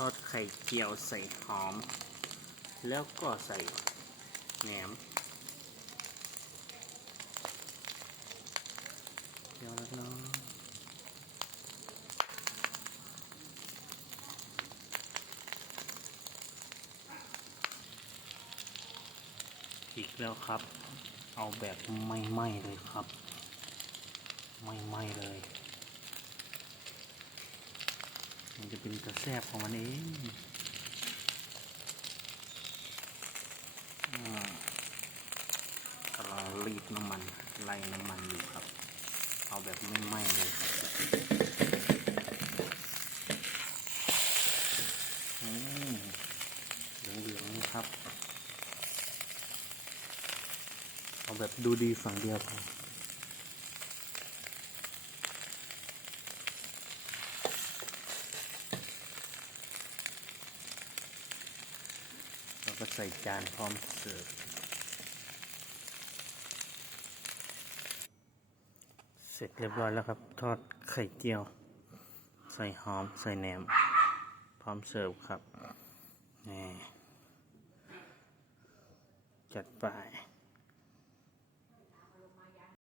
ทอดไข่เจียวใส่หอม แล้วก็ใส่แหนมเจียวแล้วเนะอีกแล้วครับ เอาแบบไม่ไหม้เลยครับ ไม่ไหม้เลย มัน จะเป็นกระแซบของมันเองกำลังรีดน้ำมันไล่น้ำมันอยู่ครับ เอาแบบไม่ไหม้เลยครับเหลืองๆนี่ครับ เอาแบบดูดีฝั่งเดียวพอแก็ใส่จานพร้อมเสิร์ฟ เสร็จเรียบร้อยแล้วครับ ทอดไข่เจียว ใส่หอม ใส่แหนม พร้อมเสิร์ฟครับนี่จัดไป